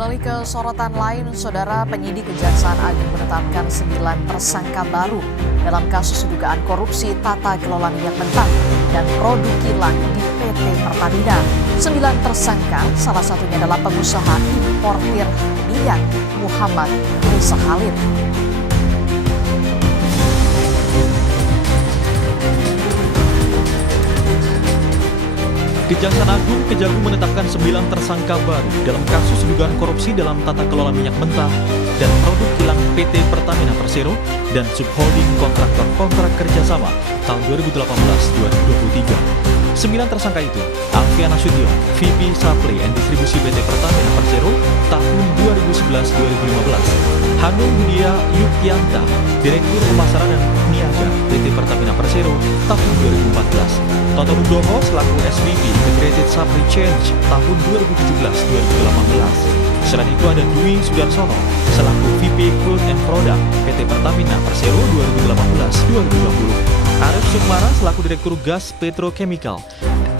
Beralih ke sorotan lain, Saudara, penyidik Kejaksaan Agung menetapkan 9 tersangka baru dalam kasus dugaan korupsi tata kelola minyak mentah dan produk kilang di PT Pertamina. 9 tersangka, salah satunya adalah pengusaha importir minyak Muhammad Risa Khalid. Kejaksaan Agung Kejagung menetapkan 9 tersangka baru dalam kasus dugaan korupsi dalam tata kelola minyak mentah dan produk kilang PT Pertamina Persero dan subholding kontraktor kerjasama tahun 2018-2023. 9 tersangka itu, Alfian Nasution, VP Supply and Distribusi PT Pertamina Persero tahun 2011-2015, Hanung Budia Yukianta, Direktur Pemasaran dan Niaga PT Pertamina Persero tahun 2014, Toto Nugroho selaku SVP Integrated Supply Chain tahun 2017-2018. Selain itu ada Dwi Sudarsono selaku VP Crude and Product PT Pertamina Persero 2018-2020. Arif Sukmara selaku Direktur Gas Petrochemical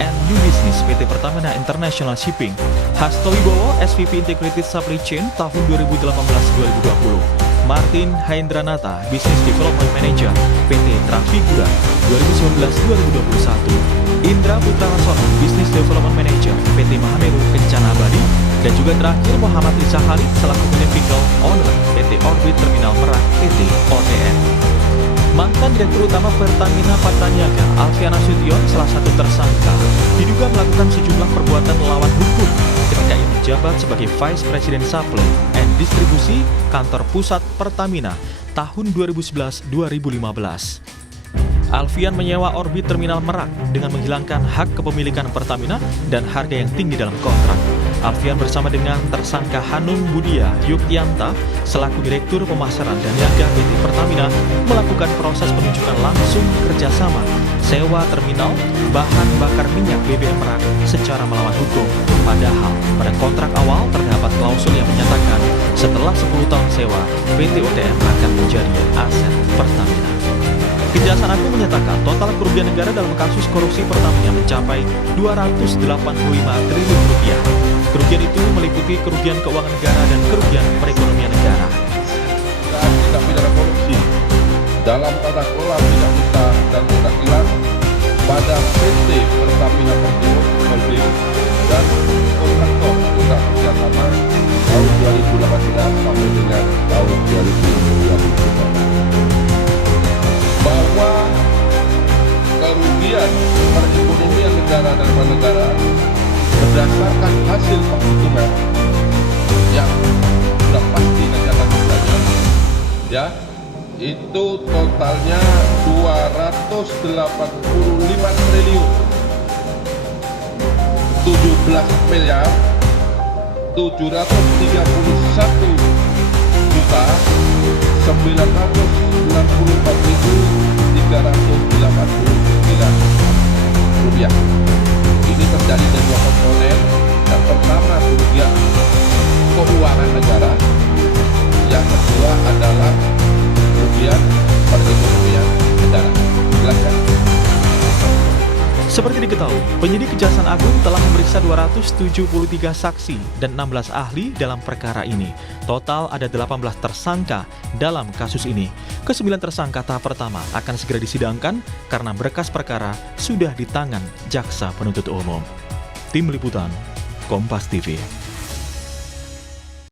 and New Business PT Pertamina International Shipping. Hasto Wibowo SVP Integrated Supply Chain tahun 2018-2020. Martin Haindranata, Business Development Manager PT Trafigura 2019-2021. Indra Putra Lasono, Business Development Manager PT Mahameru Kencana Abadi. Dan juga terakhir Muhammad Risa Khalid selaku Beneficial Owner PT Orbit Terminal Merak PT OTN. Mantan Direktur Utama Pertamina Patraniaga, Alfian Nasution, salah satu tersangka, diduga melakukan sejumlah perbuatan melawan hukum ketika ia menjabat sebagai Vice President Supply and Distribusi Kantor Pusat Pertamina tahun 2011-2015. Alfian menyewa Orbit Terminal Merak dengan menghilangkan hak kepemilikan Pertamina dan harga yang tinggi dalam kontrak. Alfian bersama dengan tersangka Hanung Budia Yukianta selaku Direktur Pemasaran dan Niaga PT Pertamina melakukan proses penunjukan langsung kerjasama sewa terminal bahan bakar minyak BBM Merak secara melawan hukum. Padahal pada kontrak awal terdapat klausul yang menyatakan setelah 10 tahun sewa PT OTN akan menjadi aset Pertamina. Kejaksaan Agung menyatakan total kerugian negara dalam kasus korupsi Pertamina mencapai 285 triliun rupiah. Kerugian itu meliputi kerugian keuangan negara dan kerugian perekonomian negara. Tindak pidana korupsi dalam tata kelola minyak mentah dan produk kilang pada PT Pertamina Persero Holding dan kontraktor kerjasama tahun 2018 sampai dengan tahun 2023. Bahwa kerugian perekonomian negara dan negara berdasarkan hasil penghitungan yang sudah pasti nanti akan ditanya, ya, itu totalnya 285 triliun 17 miliar 731 juta 994.389 rupiah. Ini terjadi dari dua komponen. Yang pertama kerugian keuangan negara, yang kedua adalah kerugian perekonomian negara. Silakan. Seperti diketahui, penyidik Kejaksaan Agung telah memeriksa 273 saksi dan 16 ahli dalam perkara ini. Total ada 18 tersangka dalam kasus ini. Ke-9 tersangka tahap pertama akan segera disidangkan karena berkas perkara sudah di tangan Jaksa Penuntut Umum. Tim Liputan, Kompas TV.